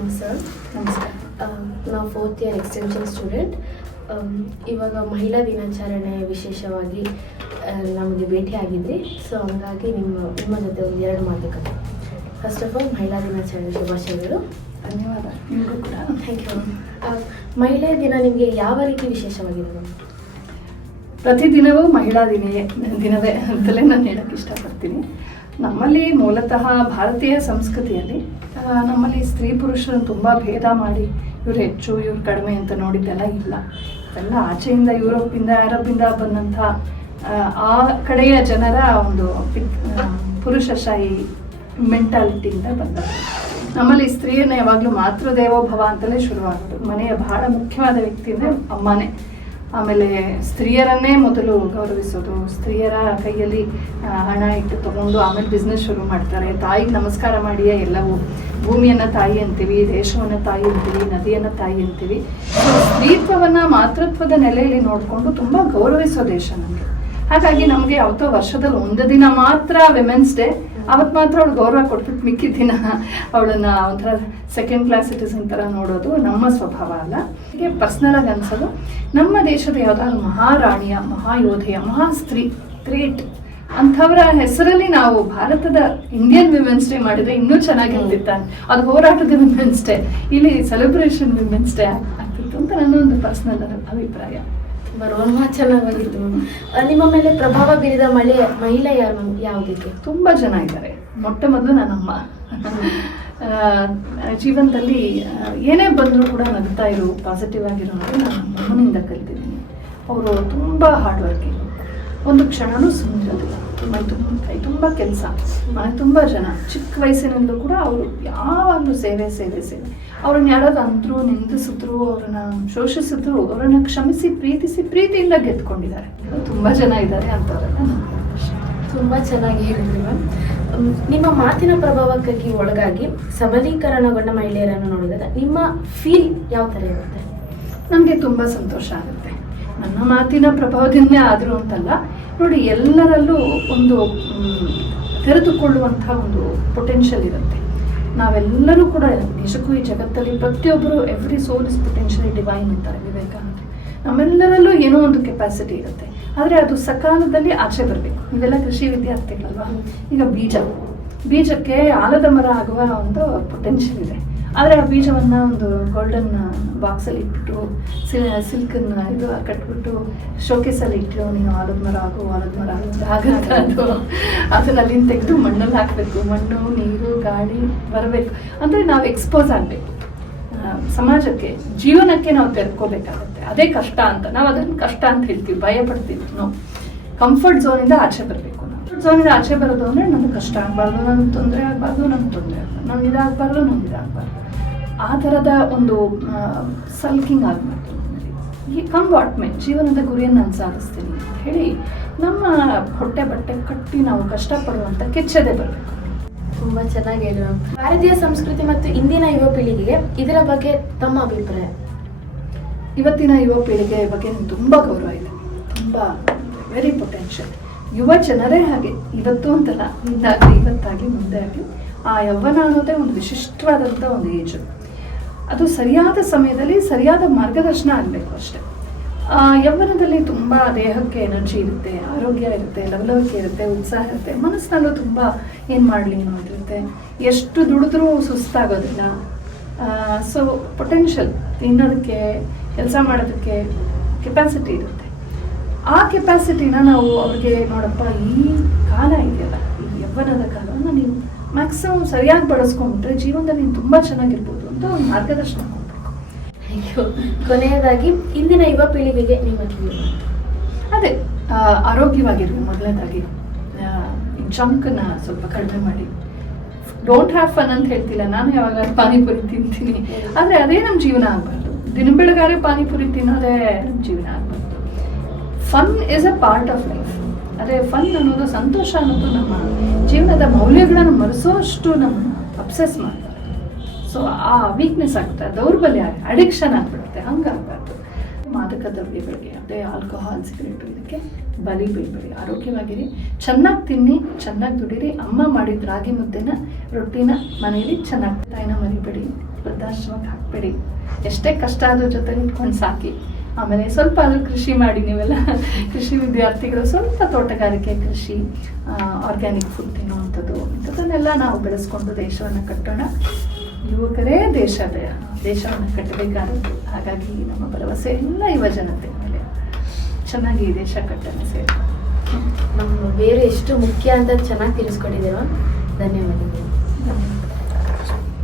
ನಮಸ್ಕಾರ. ನಮಸ್ಕಾರ. ನಾವು 4th ಇಯರ್ ಎಕ್ಸ್ಟೆನ್ಷನ್ ಸ್ಟೂಡೆಂಟ್. ಇವಾಗ ಮಹಿಳಾ ದಿನಾಚರಣೆ ವಿಶೇಷವಾಗಿ ನಮಗೆ ಭೇಟಿಯಾಗಿದ್ರಿ. ಸೊ ಹಂಗಾಗಿ ನಿಮ್ಮ ಜೊತೆ ಒಂದು 2 ಮಾತುಕತೆ. ಫಸ್ಟ್ ಆಫ್ ಆಲ್ ಮಹಿಳಾ ದಿನಾಚರಣೆ ಶುಭಾಶಯಗಳು. ಧನ್ಯವಾದ. ನಿಮಗೂ ಕೂಡ ಥ್ಯಾಂಕ್ ಯು. ಮಹಿಳಾ ದಿನ ನಿಮಗೆ ಯಾವ ರೀತಿ ವಿಶೇಷವಾಗಿದೆ? ಪ್ರತಿದಿನವೂ ಮಹಿಳಾ ದಿನವೇ ಅಂತಲೇ ನಾನು ಹೇಳಕ್ಕೆ ಇಷ್ಟಪಡ್ತೀನಿ. ನಮ್ಮಲ್ಲಿ ಮೂಲತಃ ಭಾರತೀಯ ಸಂಸ್ಕೃತಿಯಲ್ಲಿ ನಮ್ಮಲ್ಲಿ ಸ್ತ್ರೀ ಪುರುಷರನ್ನು ತುಂಬ ಭೇದ ಮಾಡಿ ಇವ್ರು ಹೆಚ್ಚು ಇವ್ರು ಕಡಿಮೆ ಅಂತ ನೋಡಿದ್ದೆಲ್ಲ ಇಲ್ಲ. ಅದೆಲ್ಲ ಆಚೆಯಿಂದ ಯುರೋಪಿಂದ ಅರಬಿಂದ ಬಂದಂಥ ಆ ಕಡೆಯ ಜನರ ಒಂದು ಪುರುಷಶಾಹಿ ಮೆಂಟಾಲಿಟಿಯಿಂದ ಬಂದದ್ದು. ನಮ್ಮಲ್ಲಿ ಸ್ತ್ರೀಯನ್ನ ಯಾವಾಗಲೂ ಮಾತೃದೇವೋಭವ ಅಂತಲೇ ಶುರುವಾಗೋದು. ಮನೆಯ ಬಹಳ ಮುಖ್ಯವಾದ ವ್ಯಕ್ತಿ ಅಂದರೆ ಅಮ್ಮನೇ. ಆಮೇಲೆ ಸ್ತ್ರೀಯರನ್ನೇ ಮೊದಲು ಗೌರವಿಸೋದು, ಸ್ತ್ರೀಯರ ಕೈಯಲ್ಲಿ ಹಣ ಇಟ್ಟು ತಗೊಂಡು ಆಮೇಲೆ ಬಿಸ್ನೆಸ್ ಶುರು ಮಾಡ್ತಾರೆ. ತಾಯಿಗೆ ನಮಸ್ಕಾರ ಮಾಡಿಯೇ ಎಲ್ಲವೂ. ಭೂಮಿಯನ್ನು ತಾಯಿ ಅಂತೀವಿ, ದೇಶವನ್ನು ತಾಯಿ ಅಂತೀವಿ, ನದಿಯನ್ನು ತಾಯಿ ಅಂತೀವಿ. ಸ್ತ್ರೀತ್ವವನ್ನು ಮಾತೃತ್ವದ ನೆಲೆಯಲ್ಲಿ ನೋಡಿಕೊಂಡು ತುಂಬ ಗೌರವಿಸೋ ದೇಶ ನಮಗೆ. ಹಾಗಾಗಿ ನಮಗೆ ಯಾವತ್ತೋ ವರ್ಷದಲ್ಲಿ ಒಂದು ದಿನ ಮಾತ್ರ ವಿಮೆನ್ಸ್ ಡೇ, ಅವತ್ತು ಮಾತ್ರ ಅವಳು ಗೌರವ ಕೊಟ್ಬಿಟ್ಟು ಮಿಕ್ಕಿದ ದಿನ ಅವಳನ್ನ ಒಂಥರ ಸೆಕೆಂಡ್ ಕ್ಲಾಸ್ ಸಿಟಿಸನ್ ಥರ ನೋಡೋದು ನಮ್ಮ ಸ್ವಭಾವ ಅಲ್ಲ. ಹೀಗೆ ಪರ್ಸ್ನಲಾಗಿ ಅನ್ಸೋದು ನಮ್ಮ ದೇಶದ ಯಾವುದಾದ್ರು ಮಹಾರಾಣಿಯ, ಮಹಾಯೋಧೆಯ, ಮಹಾಸ್ತ್ರೀ, ಗ್ರೇಟ್ ಅಂಥವರ ಹೆಸರಲ್ಲಿ ನಾವು ಭಾರತದ ಇಂಡಿಯನ್ ವಿಮೆನ್ಸ್ ಡೇ ಮಾಡಿದ್ರೆ ಇನ್ನೂ ಚೆನ್ನಾಗಿರ್ತಿತ್ತ. ಅದು ಹೋರಾಟದ ವಿಮೆನ್ಸ್ ಡೇ, ಇಲ್ಲಿ ಸೆಲೆಬ್ರೇಷನ್ ವಿಮೆನ್ಸ್ ಡೇ ಆಗ್ತಿತ್ತು ಅಂತ ನನ್ನೊಂದು ಪರ್ಸ್ನಲ್ ಅಭಿಪ್ರಾಯ. ತುಂಬ ರೋಮಾಂಚನವಾಗಿತ್ತು. ನಿಮ್ಮ ಮೇಲೆ ಪ್ರಭಾವ ಬೀರಿದ ಮಹಿಳೆ ಯಾವುದಕ್ಕೆ? ತುಂಬ ಜನ ಇದ್ದಾರೆ. ಮೊಟ್ಟ ಮೊದಲು ನನ್ನಮ್ಮ. ಜೀವನದಲ್ಲಿ ಏನೇ ಬಂದರೂ ಕೂಡ ನಗ್ತಾ ಇರು, ಪಾಸಿಟಿವ್ ಆಗಿರೋದು ನಾನು ಅಮ್ಮನಿಂದ ಕಲಿತಿದ್ದೀನಿ. ಅವರು ತುಂಬ ಹಾರ್ಡ್ ವರ್ಕಿಂಗ್, ಒಂದು ಕ್ಷಣನೂ ಸುಮ್ಮನಿರೋದಿಲ್ಲ. ಕೈ ತುಂಬ ಕೆಲಸ, ಮನೆ ತುಂಬ ಜನ. ಚಿಕ್ಕ ವಯಸ್ಸಿನಲ್ಲೂ ಕೂಡ ಅವರು ಯಾವಾಗಲೂ ಸೇವೆ. ಅವ್ರನ್ನ ಯಾರಾದ್ರು ಅಂದ್ರು, ನಿಂದಿಸಿದ್ರು, ಅವ್ರನ್ನ ಶೋಷಿಸಿದ್ರು, ಅವರನ್ನ ಕ್ಷಮಿಸಿ ಪ್ರೀತಿಯಿಂದ ಗೆದ್ಕೊಂಡಿದ್ದಾರೆ. ತುಂಬ ಜನ ಇದ್ದಾರೆ ಅಂತವರೆಲ್ಲ. ತುಂಬ ಚೆನ್ನಾಗಿ ಹೇಳಿದ್ರಿ ಮ್ಯಾಮ್. ನಿಮ್ಮ ಮಾತಿನ ಪ್ರಭಾವಕ್ಕಾಗಿ ಒಳಗಾಗಿ ಸಬಲೀಕರಣಗೊಂಡ ಮಹಿಳೆಯರನ್ನು ನೋಡಿದಾಗ ನಿಮ್ಮ ಫೀಲ್ ಯಾವ ಥರ ಇರುತ್ತೆ? ನನಗೆ ತುಂಬ ಸಂತೋಷ ಆಗುತ್ತೆ. ನನ್ನ ಮಾತಿನ ಪ್ರಭಾವದಿಂದ ಆದರೂ ಅಂತಲ್ಲ, ನೋಡಿ ಎಲ್ಲರಲ್ಲೂ ಒಂದು ತೆರೆದುಕೊಳ್ಳುವಂಥ ಒಂದು ಪೊಟೆನ್ಷಿಯಲ್ ಇರುತ್ತೆ. ನಾವೆಲ್ಲರೂ ಕೂಡ ನಿಜಕ್ಕೂ ಈ ಜಗತ್ತಲ್ಲಿ ಪ್ರತಿಯೊಬ್ಬರು every soul is potentially divine ಅಂತಾರೆ ವಿವೇಕಾನಂದ. ನಮ್ಮೆಲ್ಲರಲ್ಲೂ ಏನೋ ಒಂದು ಕೆಪಾಸಿಟಿ ಇರುತ್ತೆ, ಆದರೆ ಅದು ಸಕಾಲದಲ್ಲಿ ಆಚೆ ಬರಬೇಕು. ನೀವೆಲ್ಲ ಕೃಷಿ ವಿದ್ಯಾರ್ಥಿಗಳಲ್ವಾ? ಈಗ ಬೀಜಕ್ಕೆ ಆಲದ ಮರ ಆಗುವ ಒಂದು ಪೊಟೆನ್ಷಿಯಲ್ ಇದೆ. ಆದರೆ ಆ ಬೀಜವನ್ನು ಒಂದು ಗೋಲ್ಡನ್ ಬಾಕ್ಸಲ್ಲಿ ಇಟ್ಬಿಟ್ಟು ಸಿಲ್ಕನ್ನು ಇದು ಕಟ್ಬಿಟ್ಟು ಶೋಕೇಸಲ್ಲಿ ಇಟ್ಟು ನೀನು ಆಲದ ಮರ ಆಗುತ್ತೆ ಅದು. ಅದನ್ನ ಅಲ್ಲಿಂದ ತೆಗೆದು ಮಣ್ಣಲ್ಲಿ ಹಾಕಬೇಕು. ಮಣ್ಣು, ನೀರು, ಗಾಳಿ ಬರಬೇಕು. ಅಂದರೆ ನಾವು ಎಕ್ಸ್ಪೋಸ್ ಆಗಬೇಕು ಸಮಾಜಕ್ಕೆ, ಜೀವನಕ್ಕೆ ನಾವು ತೆರ್ಕೋಬೇಕಾಗುತ್ತೆ. ಅದೇ ಕಷ್ಟ ಅಂತ ನಾವು ಅದನ್ನು ಕಷ್ಟ ಅಂತ ಹೇಳ್ತೀವಿ, ಭಯ ಪಡ್ತೀವಿ. ನಾವು ಕಂಫರ್ಟ್ ಝೋನಿಂದ ಆಚೆ ಬರಬೇಕು. ಝೋನಿಂದ ಆಚೆ ಬರೋದು ಅಂದರೆ ನನಗೆ ಕಷ್ಟ ಆಗಬಾರ್ದು, ನನಗೆ ತೊಂದರೆ ಆಗಬಾರ್ದು, ನಾನು ಇದಾಗಬಾರ್ದು. ಆ ಥರದ ಒಂದು ಸಲ್ಕಿಂಗ್ ಆಗಬಾರ್ದು. ಈ ಕಮ್ ವಾಟ್ ಮೇ, ಜೀವನದ ಗುರಿಯನ್ನು ನಾನು ಸಾಧಿಸ್ತೀನಿ ಅಂತ ಹೇಳಿ ನಮ್ಮ ಹೊಟ್ಟೆ ಬಟ್ಟೆ ಕಟ್ಟಿ ನಾವು ಕಷ್ಟಪಡುವಂಥ ಕೆಚ್ಚದೆ ಬರಬೇಕು. ತುಂಬ ಚೆನ್ನಾಗಿ ಹೇಳಿ ಮ್ಯಾಮ್. ಭಾರತೀಯ ಸಂಸ್ಕೃತಿ ಮತ್ತು ಇಂದಿನ ಯುವ ಪೀಳಿಗೆಗೆ ಇದರ ಬಗ್ಗೆ ತಮ್ಮ ಅಭಿಪ್ರಾಯ? ಇವತ್ತಿನ ಯುವ ಪೀಳಿಗೆ ಬಗ್ಗೆ ನನಗೆ ತುಂಬ ಗೌರವ ಇದೆ. ತುಂಬ ವೆರಿ ಪೊಟೆನ್ಷಿಯಲ್ ಯುವ ಜನರೇ ಹಾಗೆ. ಇವತ್ತು ಅಂತಲ್ಲ, ಇವತ್ತಾಗಿ ಮುಂದೆ ಆಗಲಿ ಆ ಯೌವನ ಅನ್ನೋದೇ ಒಂದು ವಿಶಿಷ್ಟವಾದಂಥ ಒಂದು ಏಜ್. ಅದು ಸರಿಯಾದ ಸಮಯದಲ್ಲಿ ಸರಿಯಾದ ಮಾರ್ಗದರ್ಶನ ಆಗಬೇಕು ಅಷ್ಟೇ. ಯೌವನದಲ್ಲಿ ತುಂಬ ದೇಹಕ್ಕೆ ಎನರ್ಜಿ ಇರುತ್ತೆ, ಆರೋಗ್ಯ ಇರುತ್ತೆ, ಲವಲವಿಕೆ ಇರುತ್ತೆ, ಉತ್ಸಾಹ ಇರುತ್ತೆ. ಮನಸ್ಸಿನಲ್ಲೂ ತುಂಬ ಏನು ಮಾಡಲಿ ಅನ್ನೋದಿರುತ್ತೆ. ಎಷ್ಟು ದುಡಿದ್ರೂ ಸುಸ್ತಾಗೋದಿಲ್ಲ. ಸೊ ಪೊಟೆನ್ಷಿಯಲ್, ತಿನ್ನೋದಕ್ಕೆ, ಕೆಲಸ ಮಾಡೋದಕ್ಕೆ ಕೆಪಾಸಿಟಿ ಇರುತ್ತೆ. ಆ ಕೆಪಾಸಿಟಿನ ನಾವು ಅವ್ರಿಗೆ ನೋಡಪ್ಪ ಈ ಕಾಲ ಇದೆಯಲ್ಲ, ಈ ಯೌವನದ ಕಾಲವನ್ನು ನೀವು ಮ್ಯಾಕ್ಸಿಮಮ್ ಸರಿಯಾಗಿ ಬಳಸ್ಕೊಂಡ್ಬಿಟ್ರೆ ಜೀವನದಲ್ಲಿ ನೀವು ತುಂಬ ಚೆನ್ನಾಗಿರ್ಬೋದು ಅಂತ ಒಂದು ಮಾರ್ಗದರ್ಶನ ಮಾಡಬೇಕು. ಕೊನೆಯದಾಗಿ ಇಂದಿನ ಯುವ ಪೀಳಿಗೆಗೆ ನಿಮ್ಮ ಕಿವಿ? ಅದೇ ಆರೋಗ್ಯವಾಗಿರ್ಬೇಕು. ಮೊದಲನೇದಾಗಿ ಜಂಕನ್ನ ಸ್ವಲ್ಪ ಕಡಿಮೆ ಮಾಡಿ. ಡೋಂಟ್ ಹ್ಯಾವ್ ಫನ್ ಅಂತ ಹೇಳ್ತಿಲ್ಲ ನಾನು, ಯಾವಾಗ ಪಾನಿಪುರಿ ತಿಂತೀನಿ, ಆದರೆ ಅದೇ ನಮ್ಮ ಜೀವನ ಆಗಬಾರ್ದು. ದಿನ ಬೆಳಗಾರೆ ಪಾನಿಪುರಿ ತಿನ್ನೋದೇ ನಮ್ಮ ಜೀವನ ಆಗಬಾರ್ದು. Fun is a part of life. ಅದೇ ಫನ್ ಅನ್ನೋದು, ಸಂತೋಷ ಅನ್ನೋದು ನಮ್ಮ ಜೀವನದ ಮೌಲ್ಯಗಳನ್ನು ಮರೆಸೋಷ್ಟು ನಮ್ಮನ್ನು ಅಬ್ಸೆಸ್ ಮಾಡ್ತಾರೆ. ಸೊ ಆ ವೀಕ್ನೆಸ್ ಆಗುತ್ತೆ, ದೌರ್ಬಲ್ಯ, ಅಡಿಕ್ಷನ್ ಆಗಿಬಿಡುತ್ತೆ. ಹಂಗಾಗಬಾರ್ದು. ಮಾದಕ ದ್ರವ್ಯಗಳಿಗೆ, ಅದೇ ಆಲ್ಕೋಹಾಲ್, ಸಿಗರೇಟು, ಇದಕ್ಕೆ ಬಲಿ ಬೀಳ್ಬೇಡಿ. ಆರೋಗ್ಯವಾಗಿರಿ, ಚೆನ್ನಾಗಿ ತಿನ್ನಿ, ಚೆನ್ನಾಗಿ ದುಡೀರಿ. ಅಮ್ಮ ಮಾಡಿದ ರಾಗಿ ಮುದ್ದೆನ, ರೊಟ್ಟಿನ ಮನೆಯಲ್ಲಿ ಚೆನ್ನಾಗಿ ತಾಯಿನ ಮರಿಬೇಡಿ. ವೃದ್ಧಾಶ್ರಮಕ್ಕೆ ಹಾಕಬೇಡಿ. ಎಷ್ಟೇ ಕಷ್ಟ ಆದ್ರೂ ಜೊತೆಗೆ ಇಟ್ಕೊಂಡು ಸಾಕಿ. ಆಮೇಲೆ ಸ್ವಲ್ಪ ಆದರೂ ಕೃಷಿ ಮಾಡಿ, ನೀವೆಲ್ಲ ಕೃಷಿ ವಿದ್ಯಾರ್ಥಿಗಳು ಸ್ವಲ್ಪ ತೋಟಗಾರಿಕೆ, ಕೃಷಿ, ಆರ್ಗ್ಯಾನಿಕ್ ಫುಡ್ ತಿನ್ನುವಂಥದ್ದು ಇಂಥದ್ದನ್ನೆಲ್ಲ ನಾವು ಬೆಳೆಸ್ಕೊಂಡು ದೇಶವನ್ನು ಕಟ್ಟೋಣ. ಯುವಕರೇ ದೇಶವನ್ನು ಕಟ್ಟಬೇಕಾದದ್ದು. ಹಾಗಾಗಿ ನಮ್ಮ ಭರವಸೆ ಎಲ್ಲ ಯುವ ಜನತೆ ಮೇಲೆ. ಚೆನ್ನಾಗಿ ದೇಶ ಕಟ್ಟನೆ ಸೇರಿ ನಮ್ಮ ಬೇರೆ ಎಷ್ಟು ಮುಖ್ಯ ಅಂತ ಚೆನ್ನಾಗಿ ತಿಳಿಸ್ಕೊಟ್ಟಿದ್ದೇವೆ. ಧನ್ಯವಾದಗಳು.